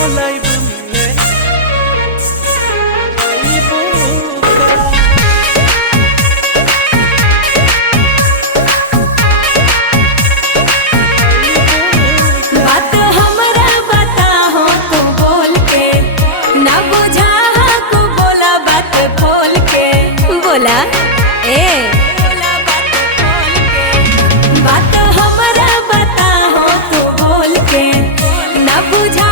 बोलाइब मिले आइबू का। बात हमरा बताहो तू बोल के, ना बुझा को बोला बात खोल के। बोला ए बोला बात खोल के। बात हमरा बताहो तू बोल के, ना बुझा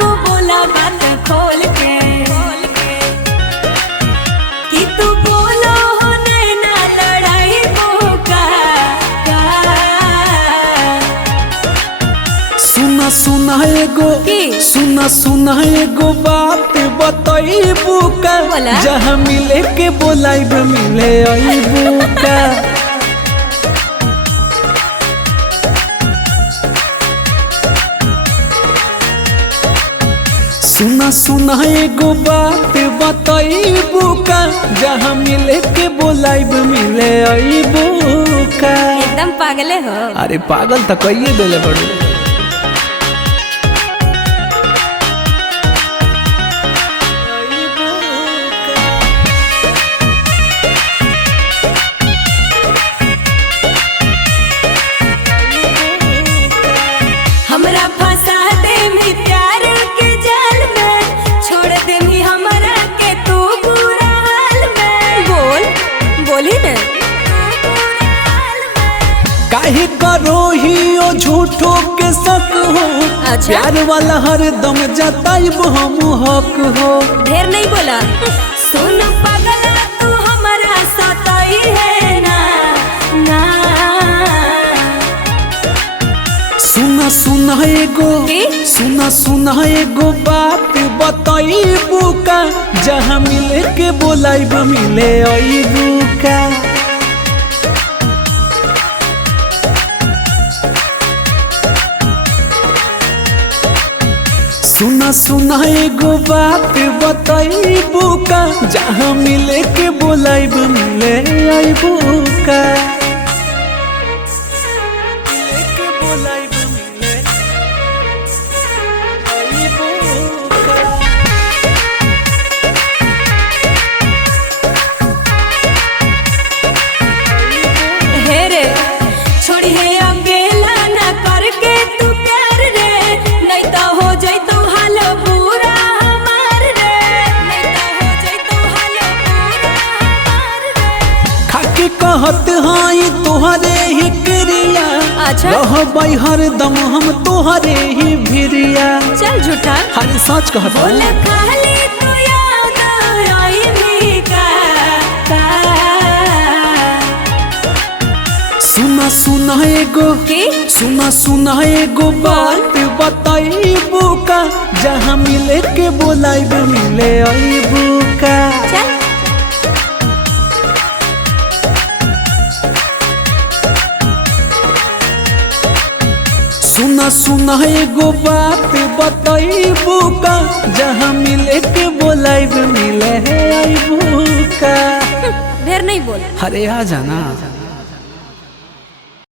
को बोला बात खोल के। कि तू बोलो हो नैना लड़ाई का। सुना सुना एगो की? सुना एगो बात बताइबू का। बोला? जहाँ मिले के बोलाइब मिले आइबू का। सुना एगो बात बताइबू का। जहाँ मिले के बोलाइब मिले आइबू का। एकदम पागले हो। अरे पागल तो कहिए देले बड़ू। हमरा फंसा दे मी प्यार के जाल में, छोड़ दे मी हमरा के तू बुरा हाल में। बोली ना। काहे करो ही ओ झूठो के शक हो। अच्छा? प्यार वाला हरदम जताइब हम हक हो। ढेर नहीं बोला। सुन पगला तू हमरा सताई है ना ना। सुना एगो की? सुना एगो बात बताइबू का। जहाँ मिले के बोलाइब मिले आइबू का। सुना एगो बात बताइबू का। जहाँ मिले के बोलाइब मिले आइबू का। मिले के बोलाइब मिले आइबू का। हे रे छोड़ी है अकेला ना करके तू प्यार रे, नहीं तो हो जाई तो हाल बुरा हमार रे। नहीं तो हो जाई तो हाल बुरा हमार रे। खाके कहत हाई तोहरे ही क्रिया। अच्छा? रहबै हरदम हम तोहरे ही भिरिया। चल झूठा। हर सच कहत बोल खाली तू याद आई भी का। सुना एगो की? सुना एगो बात बताइबू का। जहाँ मिले के बोलाइब मिले आइबू का। चल सुना एगो बात बताइबू का। जहाँ मिले के बोलाइब मिले आइबू का। ढेर नहीं बोल। अरे आ जाना।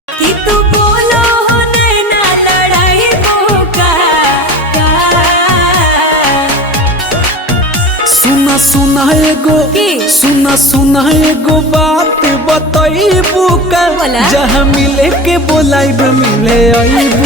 कि तू बोलो हो नैना लड़ाई का। सुना एगो की? सुना एगो बात बताइबू का। बोला? जहाँ मिले के बोलाइब मिले आइबू